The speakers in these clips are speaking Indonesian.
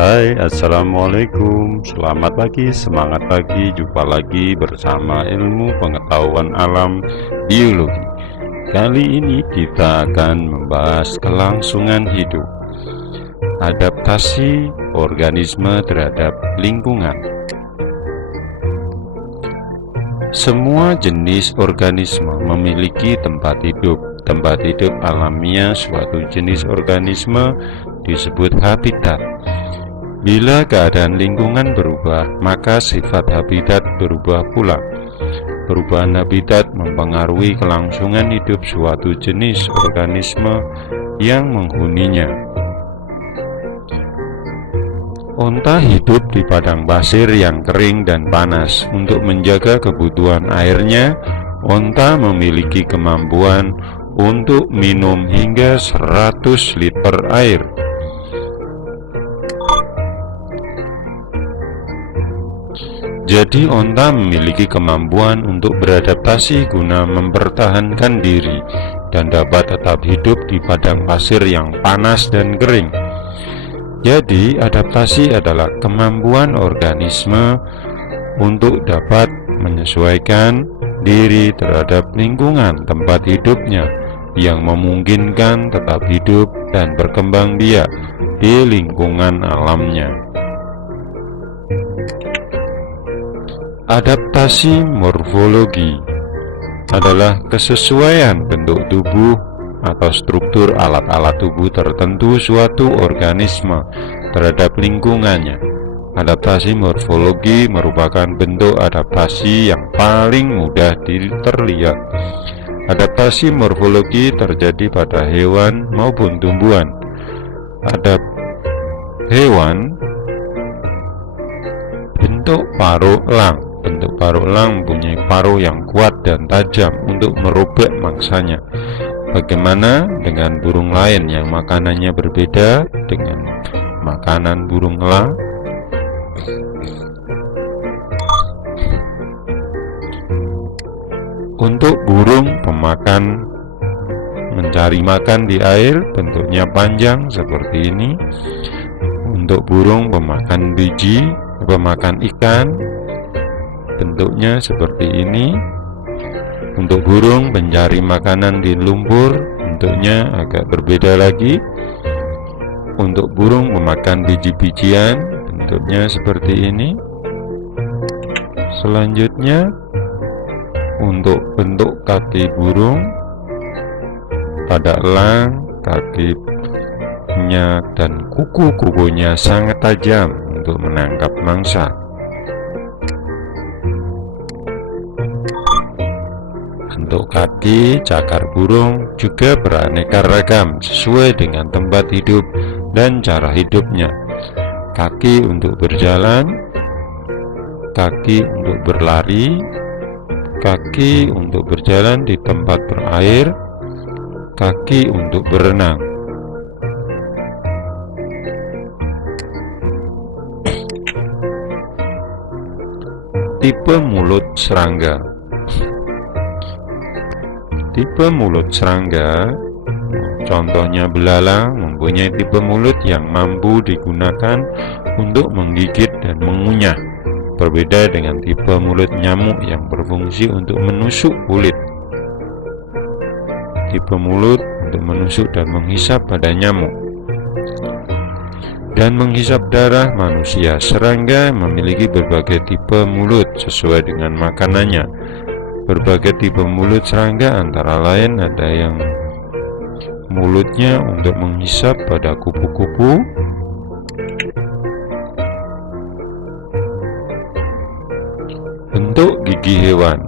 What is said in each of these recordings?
Hai, assalamualaikum. Selamat pagi, semangat pagi. Jumpa lagi bersama ilmu pengetahuan alam biologi. Kali ini kita akan membahas kelangsungan hidup, adaptasi organisme terhadap lingkungan. Semua jenis organisme memiliki tempat hidup. Tempat hidup alamiah suatu jenis organisme disebut habitat. Bila keadaan lingkungan berubah, maka sifat habitat berubah pula. Perubahan habitat mempengaruhi kelangsungan hidup suatu jenis organisme yang menghuninya. Onta hidup di padang pasir yang kering dan panas. Untuk menjaga kebutuhan airnya, onta memiliki kemampuan untuk minum hingga 100 liter air. Jadi onta memiliki kemampuan untuk beradaptasi guna mempertahankan diri dan dapat tetap hidup di padang pasir yang panas dan kering. Jadi adaptasi adalah kemampuan organisme untuk dapat menyesuaikan diri terhadap lingkungan tempat hidupnya yang memungkinkan tetap hidup dan berkembang biak di lingkungan alamnya. Adaptasi morfologi adalah kesesuaian bentuk tubuh atau struktur alat-alat tubuh tertentu suatu organisme terhadap lingkungannya. Adaptasi morfologi merupakan bentuk adaptasi yang paling mudah terlihat. Adaptasi morfologi terjadi pada hewan maupun tumbuhan. Hewan bentuk paruh elang. Bentuk paruh elang mempunyai paruh yang kuat dan tajam untuk merobek mangsanya. Bagaimana dengan burung lain yang makanannya berbeda dengan makanan burung elang? Untuk burung pemakan mencari makan di air, bentuknya panjang seperti ini. Untuk burung pemakan pemakan ikan, bentuknya seperti ini. Untuk burung pencari makanan di lumpur, bentuknya agak berbeda lagi. Untuk burung pemakan biji-bijian, bentuknya seperti ini. Selanjutnya, untuk bentuk kaki burung pada elang, kakinya dan kuku-kukunya sangat tajam untuk menangkap mangsa. Bentuk kaki cakar burung juga beraneka ragam sesuai dengan tempat hidup dan cara hidupnya. Kaki untuk berjalan, kaki untuk berlari, kaki untuk berjalan di tempat berair, kaki untuk berenang. Tipe mulut serangga. Tipe mulut serangga, contohnya belalang, mempunyai tipe mulut yang mampu digunakan untuk menggigit dan mengunyah. Berbeda dengan tipe mulut nyamuk yang berfungsi untuk menusuk kulit. Tipe mulut untuk menusuk dan menghisap pada nyamuk dan menghisap darah manusia. Serangga memiliki berbagai tipe mulut sesuai dengan makanannya. Berbagai tipe mulut serangga antara lain ada yang mulutnya untuk menghisap pada kupu-kupu, bentuk gigi hewan.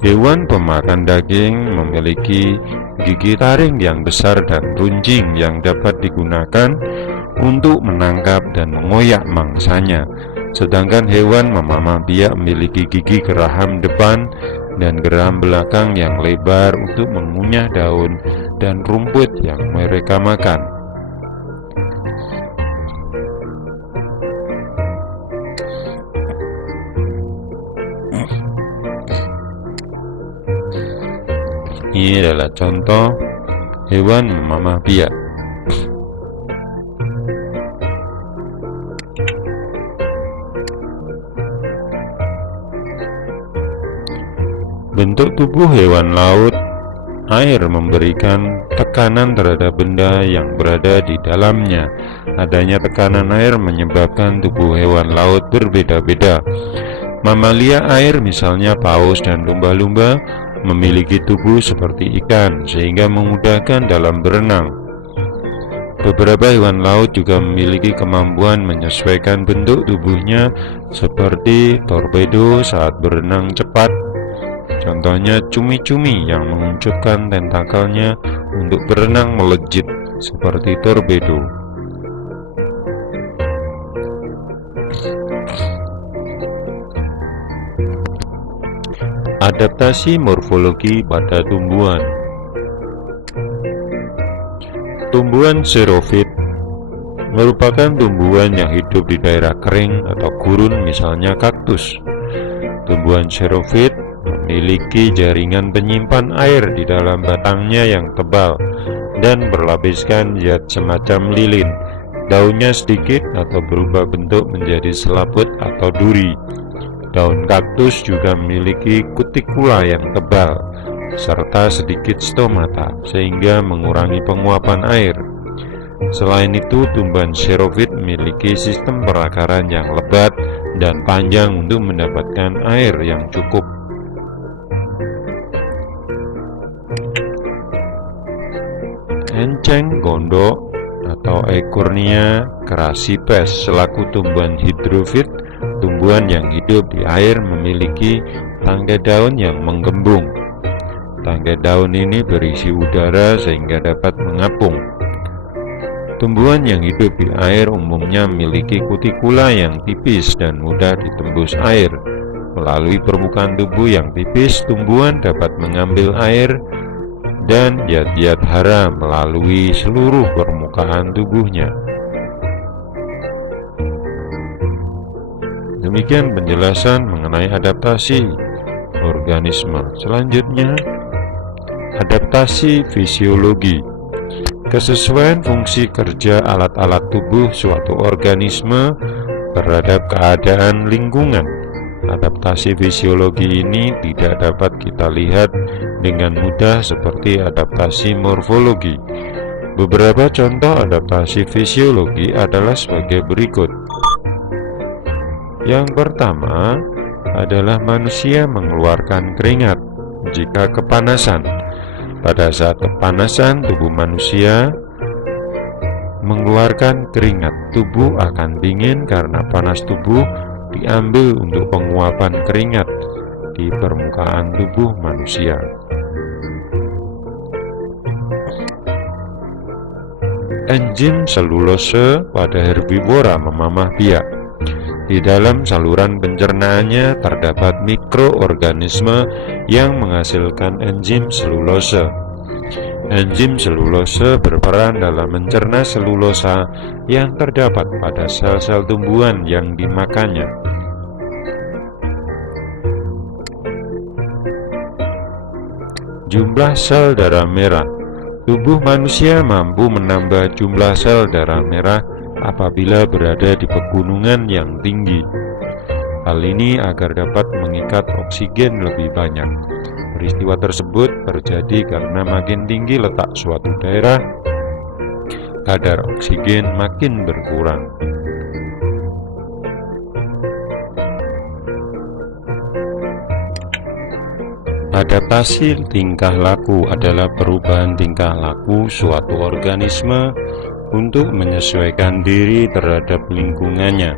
Hewan pemakan daging memiliki gigi taring yang besar dan runcing yang dapat digunakan untuk menangkap dan mengoyak mangsanya. Sedangkan hewan memamah biak memiliki gigi geraham depan dan geraham belakang yang lebar untuk mengunyah daun dan rumput yang mereka makan. Ini adalah contoh hewan memamah biak. Bentuk tubuh hewan laut, air memberikan tekanan terhadap benda yang berada di dalamnya. Adanya tekanan air menyebabkan tubuh hewan laut berbeda-beda. Mamalia air, misalnya paus dan lumba-lumba, memiliki tubuh seperti ikan sehingga memudahkan dalam berenang. Beberapa hewan laut juga memiliki kemampuan menyesuaikan bentuk tubuhnya seperti torpedo saat berenang cepat. Contohnya cumi-cumi yang menguncurkan tentakelnya untuk berenang melejit seperti torpedo. Adaptasi morfologi pada tumbuhan. Tumbuhan xerofit merupakan tumbuhan yang hidup di daerah kering atau gurun, misalnya kaktus. Tumbuhan xerofit memiliki jaringan penyimpan air di dalam batangnya yang tebal dan berlapiskan zat semacam lilin. Daunnya sedikit atau berubah bentuk menjadi selaput atau duri. Daun kaktus juga memiliki kutikula yang tebal serta sedikit stomata sehingga mengurangi penguapan air. Selain itu, tumbuhan xerofit memiliki sistem perakaran yang lebat dan panjang untuk mendapatkan air yang cukup. Enceng gondok atau Eichhornia crassipes selaku tumbuhan hidrofit, tumbuhan yang hidup di air, memiliki tangkai daun yang menggembung. Tangkai daun ini berisi udara sehingga dapat mengapung. Tumbuhan yang hidup di air umumnya memiliki kutikula yang tipis dan mudah ditembus air. Melalui permukaan tubuh yang tipis, tumbuhan dapat mengambil air dan zat-zat hara melalui seluruh permukaan tubuhnya. Demikian penjelasan mengenai adaptasi organisme. Selanjutnya, adaptasi fisiologi. Kesesuaian fungsi kerja alat-alat tubuh suatu organisme terhadap keadaan lingkungan. Adaptasi fisiologi ini tidak dapat kita lihat dengan mudah seperti adaptasi morfologi. Beberapa contoh adaptasi fisiologi adalah sebagai berikut. Yang pertama adalah manusia mengeluarkan keringat jika kepanasan. Pada saat kepanasan, tubuh manusia mengeluarkan keringat. Tubuh akan dingin karena panas tubuh diambil untuk penguapan keringat di permukaan tubuh manusia. Enzim selulose pada herbivora memamah biak. Di dalam saluran pencernaannya terdapat mikroorganisme yang menghasilkan enzim selulose. Enzim selulose berperan dalam mencerna selulosa yang terdapat pada sel-sel tumbuhan yang dimakannya. Jumlah sel darah merah. Tubuh manusia mampu menambah jumlah sel darah merah apabila berada di pegunungan yang tinggi. Hal ini agar dapat mengikat oksigen lebih banyak. Peristiwa tersebut terjadi karena makin tinggi letak suatu daerah, kadar oksigen makin berkurang. Adaptasi tingkah laku adalah perubahan tingkah laku suatu organisme untuk menyesuaikan diri terhadap lingkungannya.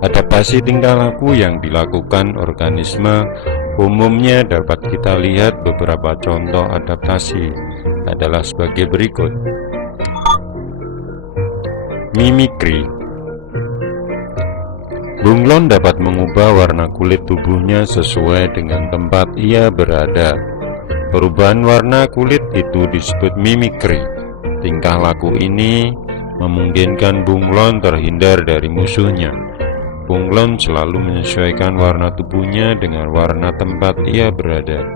Adaptasi tingkah laku yang dilakukan organisme umumnya dapat kita lihat. Beberapa contoh adaptasi adalah sebagai berikut. Mimikri. Bunglon dapat mengubah warna kulit tubuhnya sesuai dengan tempat ia berada. Perubahan warna kulit itu disebut mimikri. Tingkah laku ini memungkinkan bunglon terhindar dari musuhnya. Bunglon selalu menyesuaikan warna tubuhnya dengan warna tempat ia berada.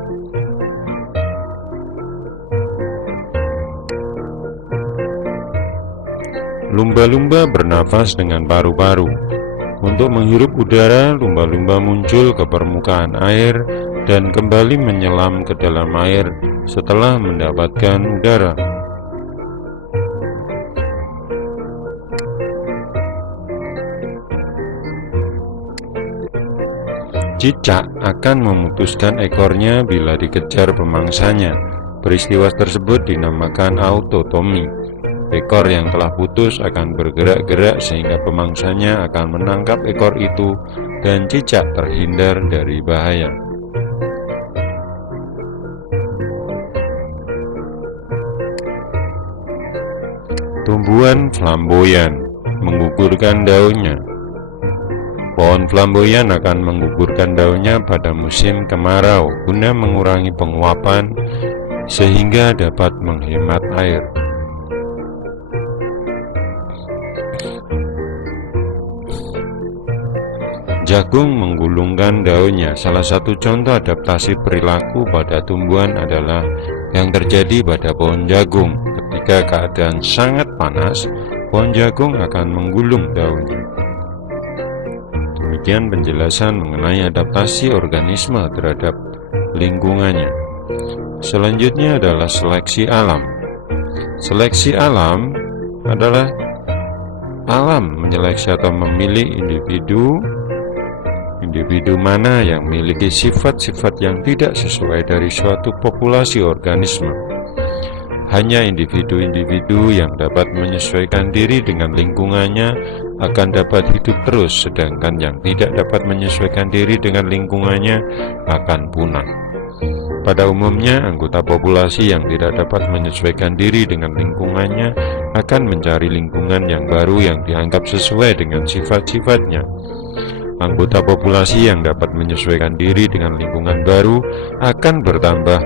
Lumba-lumba bernafas dengan paru-paru. Untuk menghirup udara, lumba-lumba muncul ke permukaan air dan kembali menyelam ke dalam air setelah mendapatkan udara. Cicak akan memutuskan ekornya bila dikejar pemangsanya. Peristiwa tersebut dinamakan autotomi. Ekor yang telah putus akan bergerak-gerak sehingga pemangsanya akan menangkap ekor itu dan cicak terhindar dari bahaya. Tumbuhan flamboyan menggugurkan daunnya. Pohon flamboyan akan menggugurkan daunnya pada musim kemarau guna mengurangi penguapan sehingga dapat menghemat air. Jagung menggulungkan daunnya. Salah satu contoh adaptasi perilaku pada tumbuhan adalah yang terjadi pada pohon jagung. Ketika keadaan sangat panas, pohon jagung akan menggulung daunnya. Demikian penjelasan mengenai adaptasi organisme terhadap lingkungannya. Selanjutnya adalah seleksi alam. Seleksi alam adalah alam menyeleksi atau memilih individu mana yang memiliki sifat-sifat yang tidak sesuai dari suatu populasi organisme. Hanya individu-individu yang dapat menyesuaikan diri dengan lingkungannya akan dapat hidup terus, sedangkan yang tidak dapat menyesuaikan diri dengan lingkungannya akan punah. Pada umumnya, anggota populasi yang tidak dapat menyesuaikan diri dengan lingkungannya akan mencari lingkungan yang baru yang dianggap sesuai dengan sifat-sifatnya. Anggota populasi yang dapat menyesuaikan diri dengan lingkungan baru akan bertambah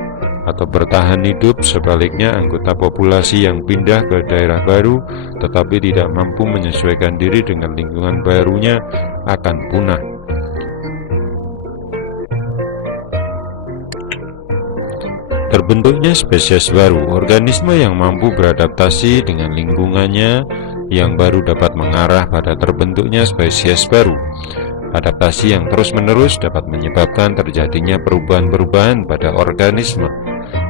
atau bertahan hidup. Sebaliknya, anggota populasi yang pindah ke daerah baru tetapi tidak mampu menyesuaikan diri dengan lingkungan barunya akan punah. Terbentuknya spesies baru. Organisme yang mampu beradaptasi dengan lingkungannya yang baru dapat mengarah pada terbentuknya spesies baru. Adaptasi yang terus-menerus dapat menyebabkan terjadinya perubahan-perubahan pada organisme.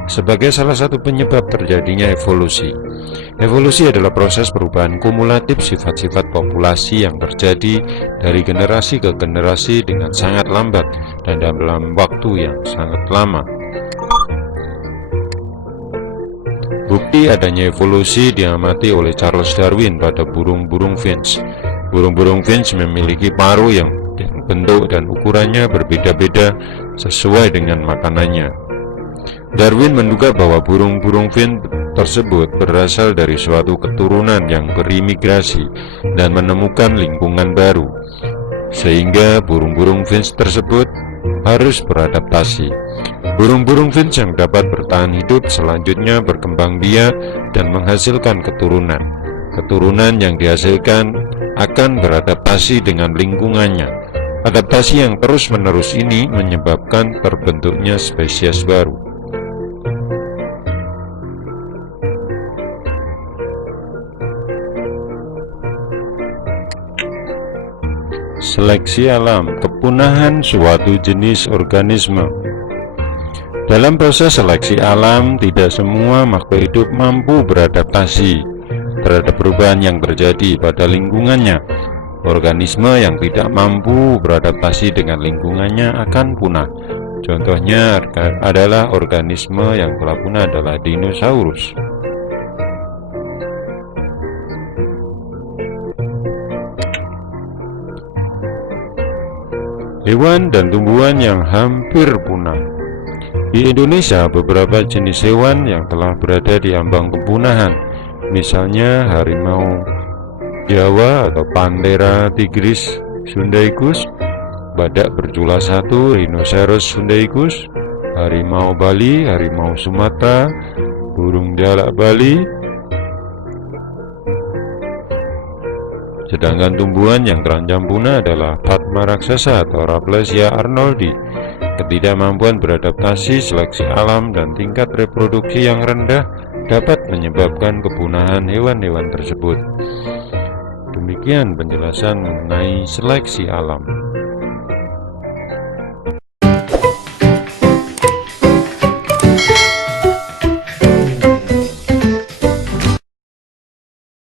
Sebagai salah satu penyebab terjadinya evolusi. Evolusi adalah proses perubahan kumulatif sifat-sifat populasi yang terjadi dari generasi ke generasi dengan sangat lambat dan dalam waktu yang sangat lama. Bukti adanya evolusi diamati oleh Charles Darwin pada burung-burung finch. Burung-burung finch memiliki paruh yang bentuk dan ukurannya berbeda-beda sesuai dengan makanannya. Darwin menduga bahwa burung-burung finch tersebut berasal dari suatu keturunan yang berimigrasi dan menemukan lingkungan baru, sehingga burung-burung finch tersebut harus beradaptasi. Burung-burung finch yang dapat bertahan hidup selanjutnya berkembang biak dan menghasilkan keturunan. Keturunan yang dihasilkan akan beradaptasi dengan lingkungannya. Adaptasi yang terus-menerus ini menyebabkan terbentuknya spesies baru. Seleksi alam, kepunahan suatu jenis organisme. Dalam proses seleksi alam, tidak semua makhluk hidup mampu beradaptasi terhadap perubahan yang terjadi pada lingkungannya. Organisme yang tidak mampu beradaptasi dengan lingkungannya akan punah. Contohnya adalah organisme yang telah punah adalah dinosaurus. Hewan dan tumbuhan yang hampir punah. Di Indonesia, beberapa jenis hewan yang telah berada di ambang kepunahan, misalnya harimau Jawa atau Panthera tigris sundaicus, badak berjula 1, rhinoceros sundaicus, harimau Bali, harimau Sumatera, burung jalak Bali. Sedangkan tumbuhan yang terancam punah adalah Padma raksasa atau Rafflesia arnoldi. Ketidakmampuan beradaptasi, seleksi alam, dan tingkat reproduksi yang rendah dapat menyebabkan kepunahan hewan-hewan tersebut. Demikian penjelasan mengenai seleksi alam.